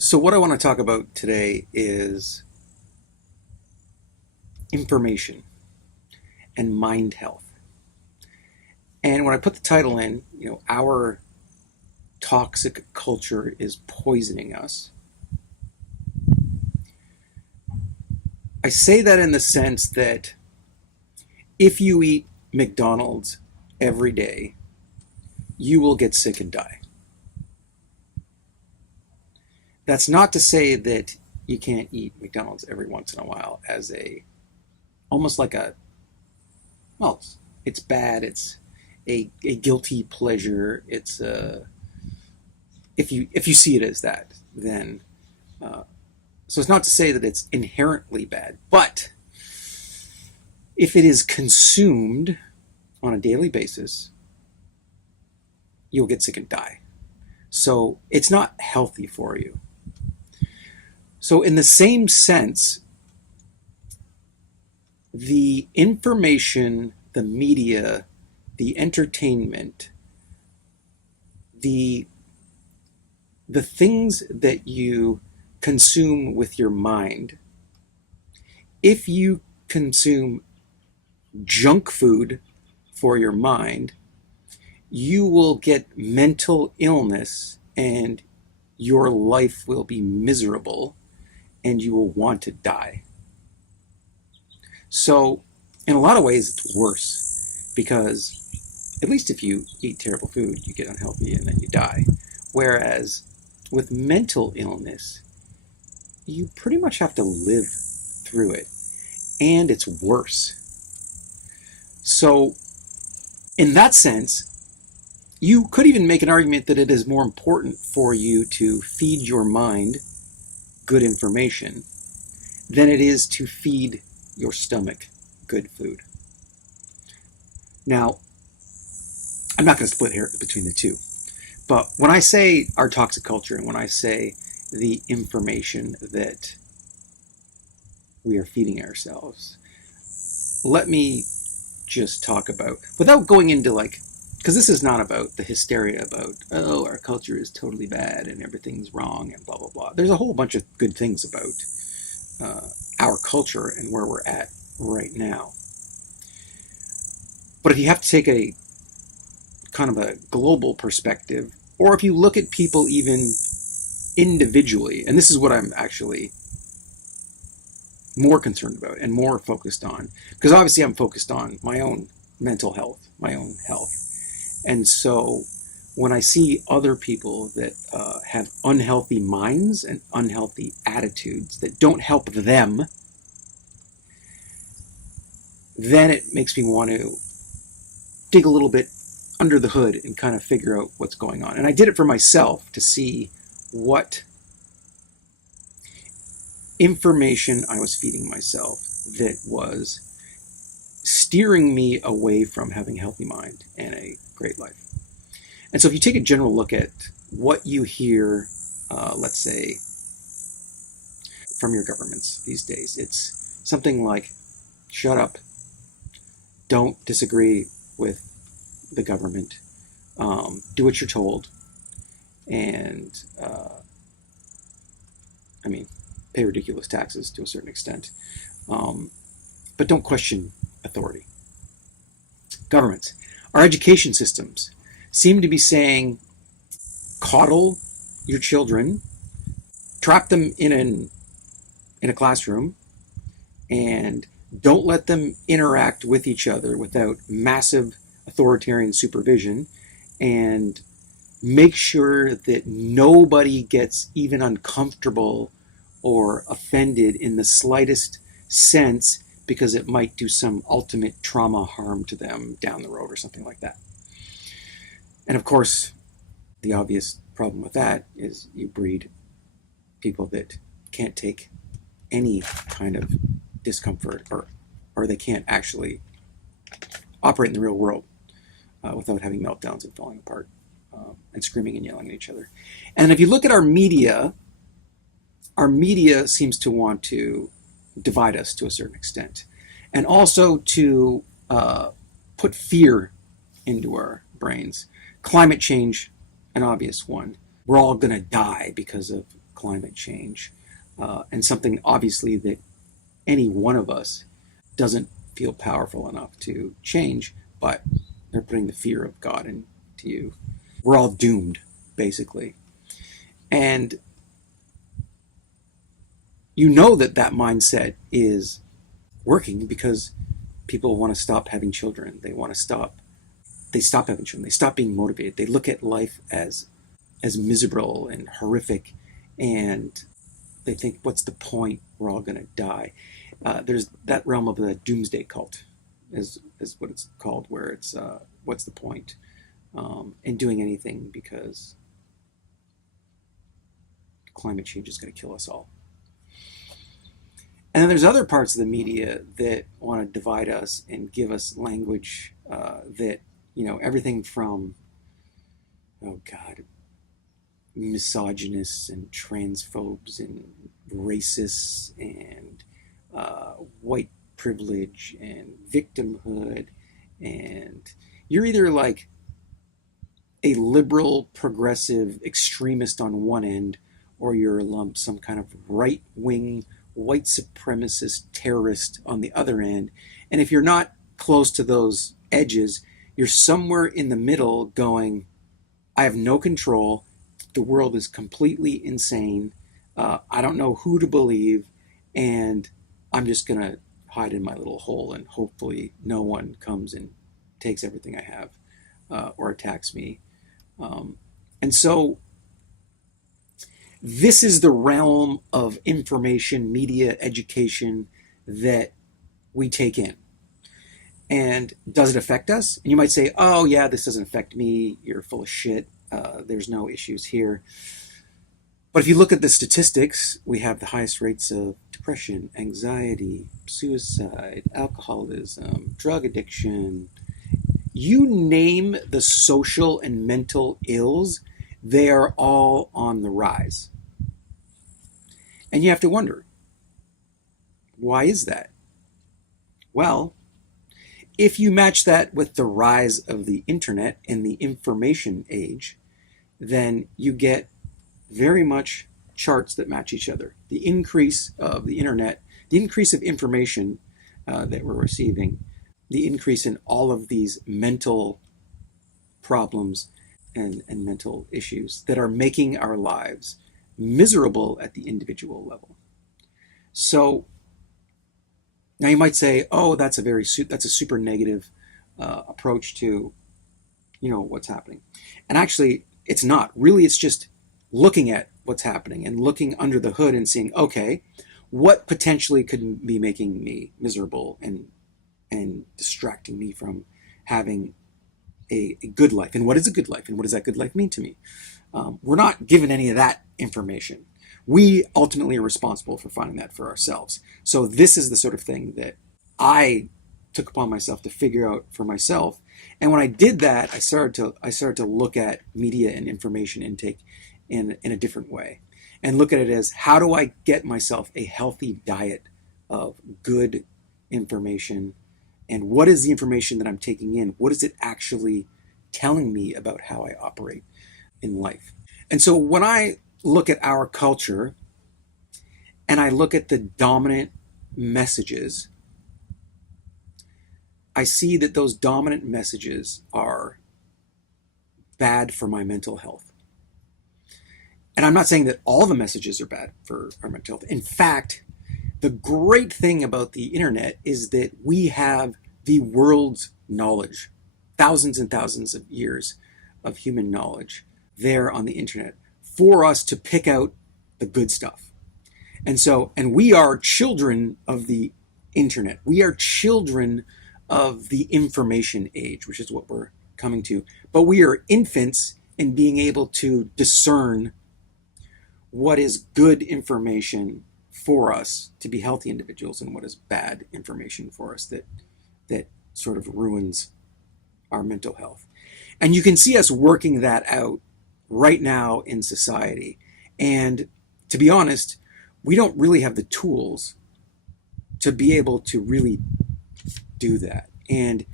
So what I want to talk about today is information and mind health. And when I put the title in, our toxic culture is poisoning us. I say that in the sense that if you eat McDonald's every day, you will get sick and die. That's not to say that you can't eat McDonald's every once in a while as almost like well, it's bad. It's a guilty pleasure. It's if you see it as that, then so it's not to say that it's inherently bad, but if it is consumed on a daily basis, you'll get sick and die. So it's not healthy for you. So in the same sense, the information, the media, the entertainment, the things that you consume with your mind, if you consume junk food for your mind, you will get mental illness and your life will be miserable and you will want to die. So in a lot of ways it's worse, because at least if you eat terrible food, you get unhealthy and then you die. Whereas with mental illness, you pretty much have to live through it, and it's worse. So in that sense, you could even make an argument that it is more important for you to feed your mind good information than it is to feed your stomach good food. Now, I'm not going to split hair between the two, but when I say our toxic culture and when I say the information that we are feeding ourselves, let me just talk about, without going into because this is not about the hysteria about, oh, our culture is totally bad and everything's wrong and blah, blah, blah. There's a whole bunch of good things about our culture and where we're at right now. But if you have to take a kind of a global perspective, or if you look at people even individually, and this is what I'm actually more concerned about and more focused on, because obviously I'm focused on my own mental health, my own health. And so when I see other people that have unhealthy minds and unhealthy attitudes that don't help them, then it makes me want to dig a little bit under the hood and kind of figure out what's going on. And I did it for myself to see what information I was feeding myself that was steering me away from having a healthy mind and a great life. And so if you take a general look at what you hear, let's say, from your governments these days, it's something like, shut up, don't disagree with the government, do what you're told, and pay ridiculous taxes to a certain extent, but don't question authority. Governments, our education systems seem to be saying, coddle your children, trap them in a classroom, and don't let them interact with each other without massive authoritarian supervision, and make sure that nobody gets even uncomfortable or offended in the slightest sense, because it might do some ultimate trauma harm to them down the road or something like that. And of course, the obvious problem with that is you breed people that can't take any kind of discomfort, or they can't actually operate in the real world without having meltdowns and falling apart and screaming and yelling at each other. And if you look at our media seems to want to divide us to a certain extent, and also to put fear into our brains. Climate change, an obvious one. We're all going to die because of climate change, and something obviously that any one of us doesn't feel powerful enough to change, but they're putting the fear of God into you. We're all doomed, basically. And you know that mindset is working because people want to stop having children. They stop having children. They stop being motivated. They look at life as miserable and horrific, and they think, what's the point? We're all going to die. There's that realm of the doomsday cult, is what it's called, where it's what's the point in doing anything because climate change is going to kill us all. And then there's other parts of the media that want to divide us and give us language that, everything from, oh God, misogynists and transphobes and racists and white privilege and victimhood. And you're either like a liberal, progressive extremist on one end, or you're some kind of right-wing, white supremacist terrorist on the other end. And if you're not close to those edges, you're somewhere in the middle going, I have no control. The world is completely insane. I don't know who to believe. And I'm just going to hide in my little hole and hopefully no one comes and takes everything I have or attacks me. And so this is the realm of information, media, education that we take in. And does it affect us? And you might say, oh yeah, this doesn't affect me. You're full of shit. There's no issues here. But if you look at the statistics, we have the highest rates of depression, anxiety, suicide, alcoholism, drug addiction. You name the social and mental ills, they are all on the rise. And you have to wonder, why is that? Well, if you match that with the rise of the internet and the information age, then you get very much charts that match each other. The increase of the internet, the increase of information that we're receiving, the increase in all of these mental problems and mental issues that are making our lives miserable at the individual level. So now you might say, oh, that's a super negative approach to, what's happening. And actually, it's not. Really, it's just looking at what's happening and looking under the hood and seeing, okay, what potentially could be making me miserable and distracting me from having a good life. And what is a good life? And what does that good life mean to me? We're not given any of that information. We ultimately are responsible for finding that for ourselves. So this is the sort of thing that I took upon myself to figure out for myself. And when I did that, I started to look at media and information intake in a different way, and look at it as, how do I get myself a healthy diet of good information? And what is the information that I'm taking in? What is it actually telling me about how I operate in life? And so when I look at our culture and I look at the dominant messages, I see that those dominant messages are bad for my mental health. And I'm not saying that all the messages are bad for our mental health. In fact, the great thing about the internet is that we have the world's knowledge, thousands and thousands of years of human knowledge there on the internet for us to pick out the good stuff. And we are children of the internet. We are children of the information age, which is what we're coming to. But we are infants in being able to discern what is good information for us to be healthy individuals and what is bad information for us that sort of ruins our mental health. And you can see us working that out right now in society. And to be honest, we don't really have the tools to be able to really do that. And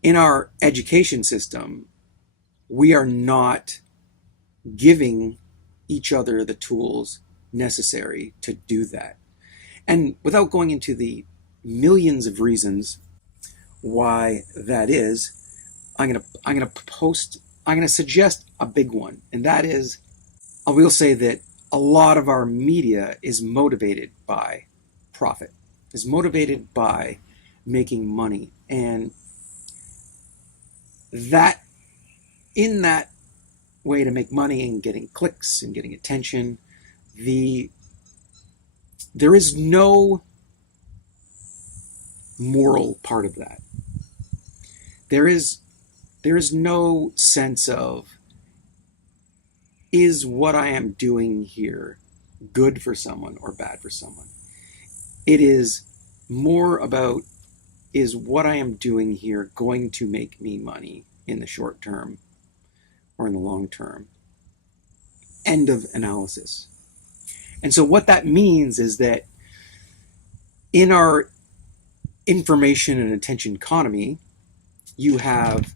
in our education system, we are not giving each other the tools necessary to do that. And without going into the millions of reasons why that is, I'm gonna suggest a big one, and that is, I will say that a lot of our media is motivated by profit, is motivated by making money, and that in that way to make money and getting clicks and getting attention, there is no moral part of that. There is no sense of, is what I am doing here good for someone or bad for someone? It is more about, is what I am doing here going to make me money in the short term or in the long term? End of analysis. And so what that means is that in our information and attention economy, you have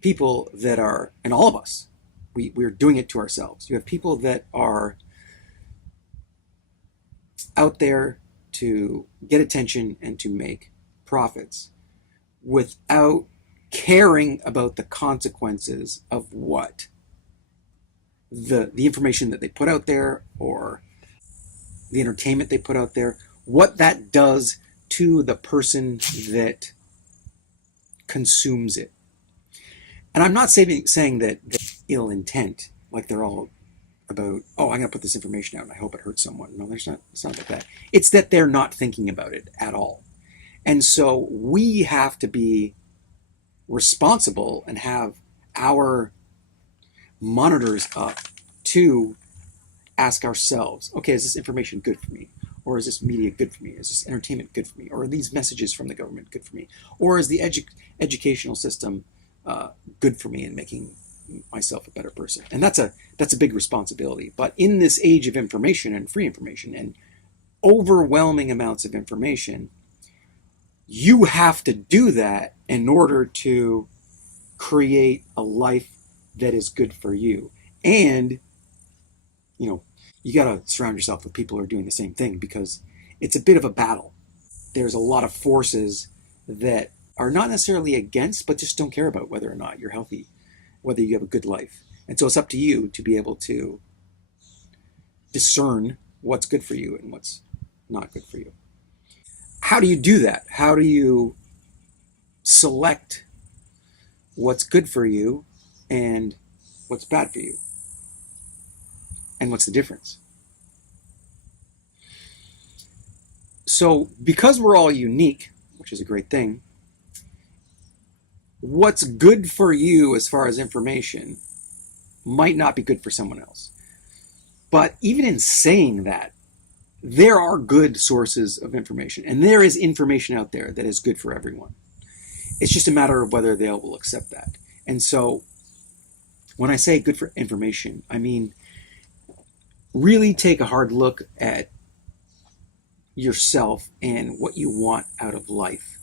people that are, and all of us, we're doing it to ourselves. You have people that are out there to get attention and to make profits without caring about the consequences of what the information that they put out there or the entertainment they put out there, what that does to the person that consumes it. And I'm not saying that ill intent, like they're all about, oh, I'm going to put this information out and I hope it hurts someone. No, it's not like that. It's that they're not thinking about it at all. And so we have to be responsible and have our monitors up to ask ourselves, okay, is this information good for me? Or is this media good for me? Is this entertainment good for me? Or are these messages from the government good for me? Or is the educational system good for me in making myself a better person? And that's a big responsibility. But in this age of information and free information and overwhelming amounts of information, you have to do that in order to create a life that is good for you. And, you got to surround yourself with people who are doing the same thing, because it's a bit of a battle. There's a lot of forces that are not necessarily against, but just don't care about whether or not you're healthy, whether you have a good life. And so it's up to you to be able to discern what's good for you and what's not good for you. How do you do that? How do you select what's good for you and what's bad for you? And what's the difference? So because we're all unique, which is a great thing, what's good for you as far as information might not be good for someone else. But even in saying that, there are good sources of information, and there is information out there that is good for everyone. It's just a matter of whether they will accept that. And so when I say good for information, I mean really take a hard look at yourself and what you want out of life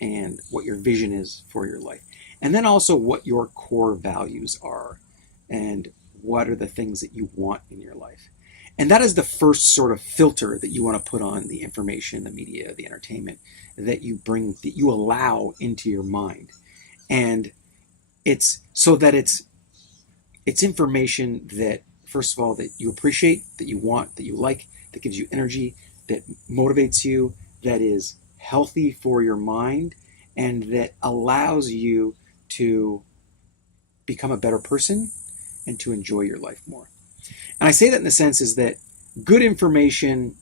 and what your vision is for your life. And then also what your core values are and what are the things that you want in your life. And that is the first sort of filter that you want to put on the information, the media, the entertainment that you bring, that you allow into your mind. And it's so that it's information that, first of all, that you appreciate, that you want, that you like, that gives you energy, that motivates you, that is healthy for your mind, and that allows you to become a better person and to enjoy your life more. And I say that in the sense is that good information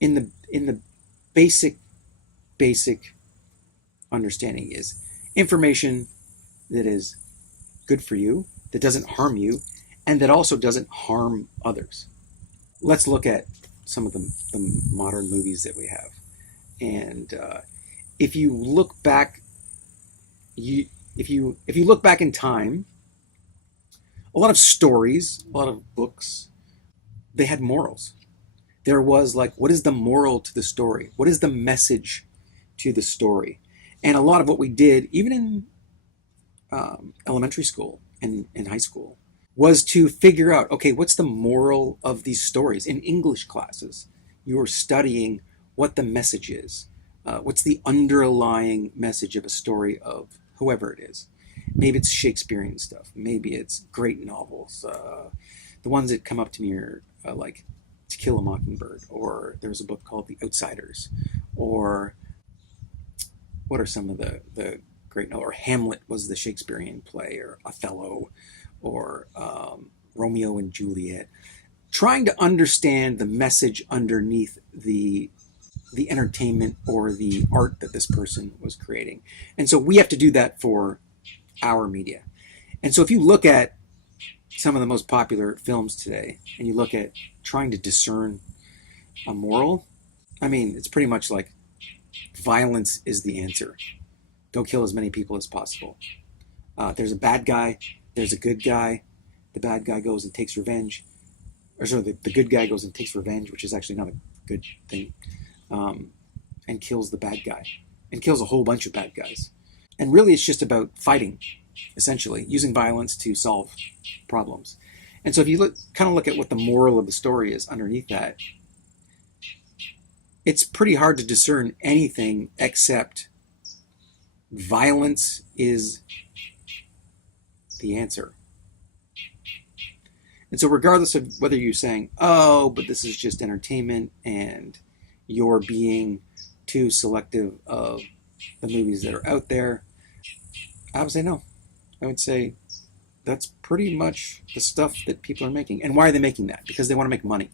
in the basic understanding is information that is good for you, that doesn't harm you, and that also doesn't harm others. Let's look at some of the modern movies that we have. And if you look back, if you look back in time, a lot of stories, a lot of books, they had morals. There was like, what is the moral to the story? What is the message to the story? And a lot of what we did, even in elementary school and in high school, was to figure out, okay, what's the moral of these stories? In English classes, you're studying what the message is. What's the underlying message of a story of whoever it is? Maybe it's Shakespearean stuff. Maybe it's great novels. The ones that come up to me are like To Kill a Mockingbird, or there's a book called The Outsiders, or what are some of the great novels? Or Hamlet was the Shakespearean play, or Othello, or Romeo and Juliet. Trying to understand the message underneath the entertainment or the art that this person was creating. And so we have to do that for our media. And so if you look at some of the most popular films today, and you look at trying to discern a moral, I mean, it's pretty much like violence is the answer. Go kill as many people as possible. There's a bad guy, there's a good guy. The bad guy goes and takes revenge. Or sorry, the good guy goes and takes revenge, which is actually not a good thing, and kills the bad guy, and kills a whole bunch of bad guys. And really it's just about fighting, essentially, using violence to solve problems. And so if you kind of look at what the moral of the story is underneath that, it's pretty hard to discern anything except violence is the answer. And so regardless of whether you're saying, oh, but this is just entertainment and you're being too selective of the movies that are out there, I would say no. I would say that's pretty much the stuff that people are making. And why are they making that? Because they want to make money.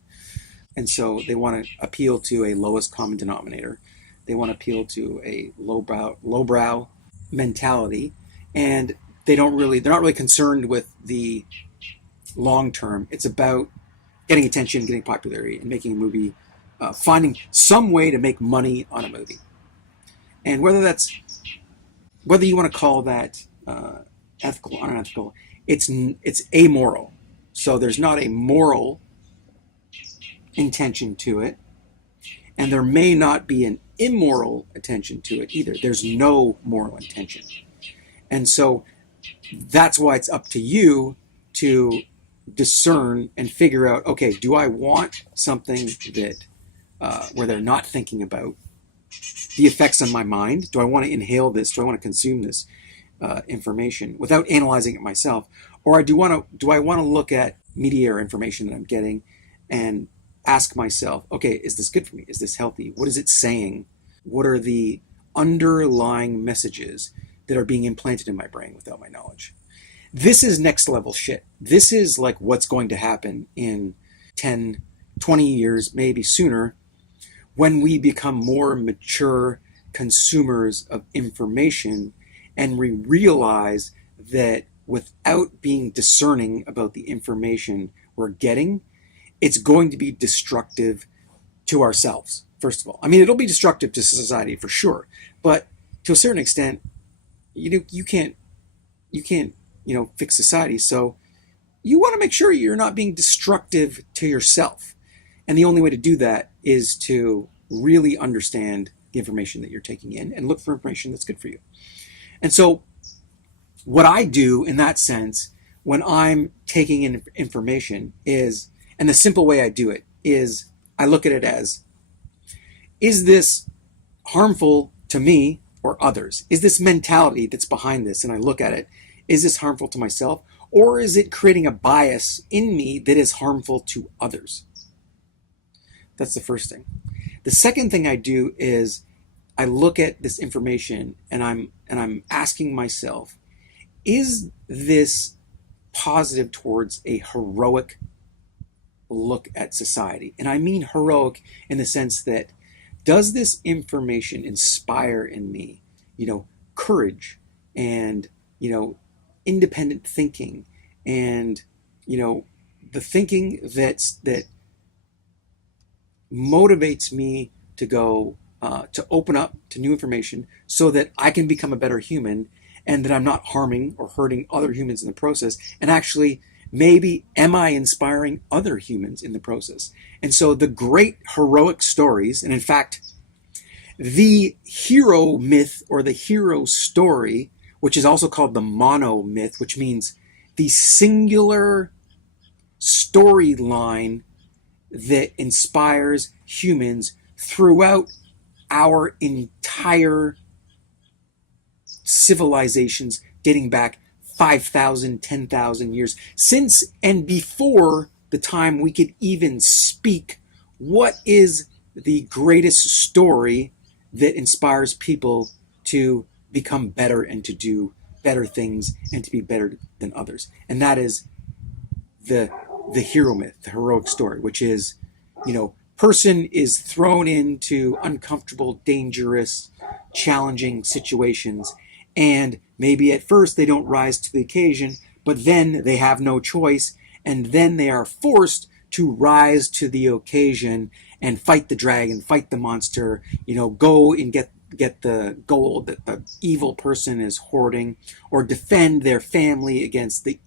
And so they want to appeal to a lowest common denominator. They want to appeal to a lowbrow mentality. And they're not really concerned with the long term. It's about getting attention, getting popularity, and making a movie, finding some way to make money on a movie. And whether you want to call that ethical or unethical, it's amoral. So there's not a moral intention to it, and there may not be an immoral intention to it either. There's no moral intention. And so that's why it's up to you to discern and figure out, okay, do I want something that where they're not thinking about the effects on my mind? Do I want to inhale this? Do I want to consume this information without analyzing it myself? Or do I want to look at media or information that I'm getting and ask myself, okay, is this good for me? Is this healthy? What is it saying? What are the underlying messages that are being implanted in my brain without my knowledge? This is next level shit. This is like what's going to happen in 10, 20 years, maybe sooner, when we become more mature consumers of information and we realize that without being discerning about the information we're getting, it's going to be destructive to ourselves, first of all. I mean, it'll be destructive to society for sure, but to a certain extent, you can't fix society. So you want to make sure you're not being destructive to yourself. And the only way to do that is to really understand the information that you're taking in and look for information that's good for you. And so what I do in that sense, when I'm taking in information is, and the simple way I do it is I look at it as, is this harmful to me or others? Is this mentality that's behind this? And I look at it, is this harmful to myself? Or is it creating a bias in me that is harmful to others? That's the first thing. The second thing I do is I look at this information and I'm asking myself, is this positive towards a heroic look at society? And I mean heroic in the sense that, does this information inspire in me, courage and, independent thinking and, the thinking that motivates me to go, to open up to new information so that I can become a better human and that I'm not harming or hurting other humans in the process. And actually, maybe am I inspiring other humans in the process? And so the great heroic stories, and in fact, the hero myth or the hero story, which is also called the mono myth, which means the singular storyline that inspires humans throughout our entire civilizations dating back 5,000, 10,000 years, since and before the time we could even speak. What is the greatest story that inspires people to become better and to do better things and to be better than others? And that is the hero myth, the heroic story, which is, person is thrown into uncomfortable, dangerous, challenging situations, and maybe at first they don't rise to the occasion, but then they have no choice, and then they are forced to rise to the occasion and fight the dragon, fight the monster, go and get the gold that the evil person is hoarding, or defend their family against the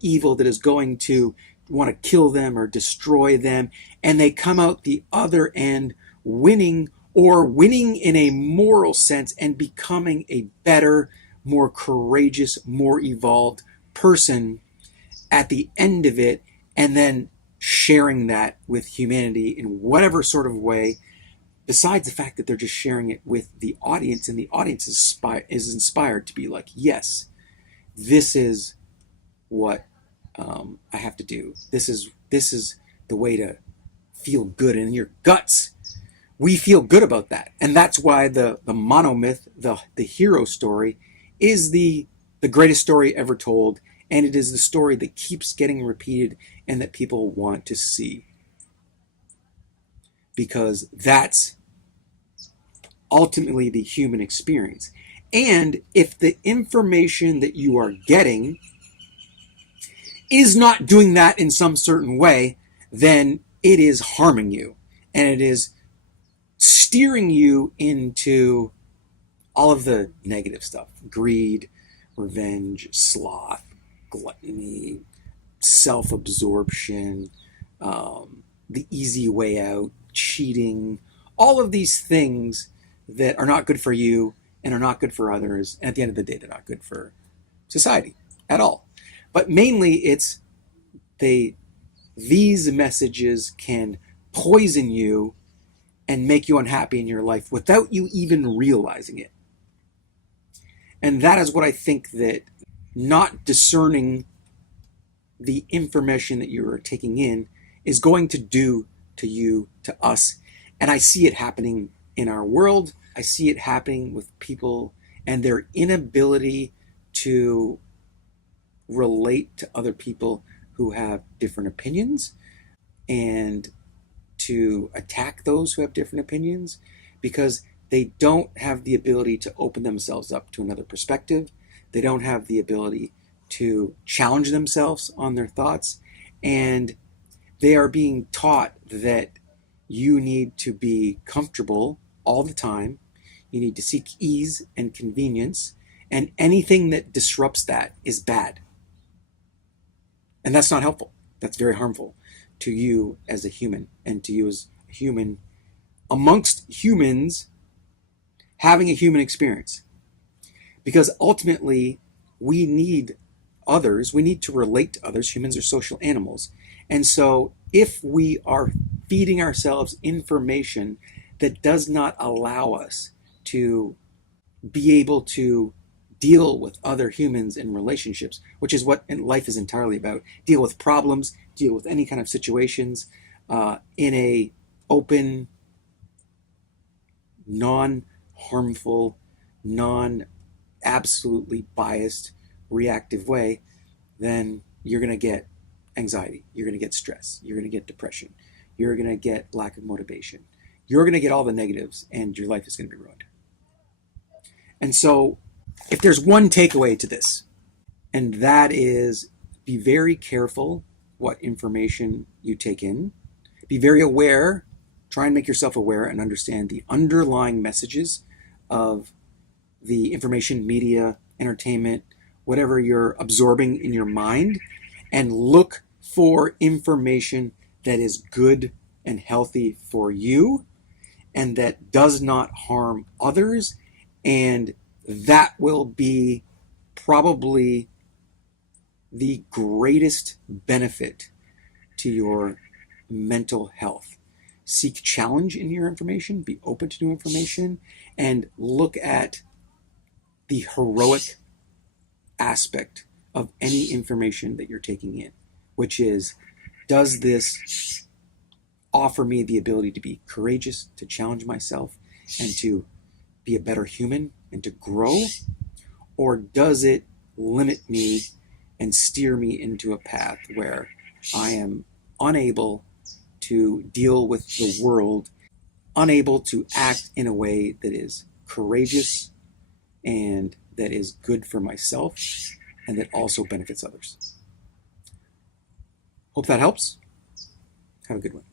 evil that is going to want to kill them or destroy them. And they come out the other end winning, or winning in a moral sense and becoming a better, more courageous, more evolved person at the end of it, and then sharing that with humanity in whatever sort of way, besides the fact that they're just sharing it with the audience, and the audience is inspired to be like, yes, this is what I have to do. This is the way to feel good in your guts. We feel good about that. And that's why the monomyth, the hero story, is the greatest story ever told. And it is the story that keeps getting repeated and that people want to see. Because that's ultimately the human experience. And if the information that you are getting is not doing that in some certain way, then it is harming you. And it is steering you into all of the negative stuff: greed, revenge, sloth, gluttony, self-absorption, the easy way out, cheating, all of these things that are not good for you and are not good for others. And at the end of the day, they're not good for society at all. But mainly it's these messages can poison you and make you unhappy in your life without you even realizing it. And that is what I think that not discerning the information that you are taking in is going to do to you, to us. And I see it happening in our world. I see it happening with people and their inability to relate to other people who have different opinions, and to attack those who have different opinions, because they don't have the ability to open themselves up to another perspective. They don't have the ability to challenge themselves on their thoughts, and they are being taught that you need to be comfortable all the time. You need to seek ease and convenience, and anything that disrupts that is bad. And that's not helpful. That's very harmful to you as a human, and to you as a human amongst humans having a human experience. Because ultimately, we need others. We need to relate to others. Humans are social animals. And so if we are feeding ourselves information that does not allow us to be able to deal with other humans in relationships, which is what life is entirely about, deal with problems, deal with any kind of situations in a open, non-harmful, non-absolutely biased, reactive way, then you're going to get anxiety, you're going to get stress, you're going to get depression, you're going to get lack of motivation, you're going to get all the negatives, and your life is going to be ruined. And so if there's one takeaway to this, and that is, be very careful what information you take in. Be very aware. Try and make yourself aware and understand the underlying messages of the information, media, entertainment, whatever you're absorbing in your mind, and look for information that is good and healthy for you and that does not harm others. And that will be probably the greatest benefit to your mental health. Seek challenge in your information, be open to new information, and look at the heroic aspect of any information that you're taking in, which is, does this offer me the ability to be courageous, to challenge myself, and to be a better human and to grow? Or does it limit me and steer me into a path where I am unable to deal with the world, unable to act in a way that is courageous and that is good for myself and that also benefits others? Hope that helps. Have a good one.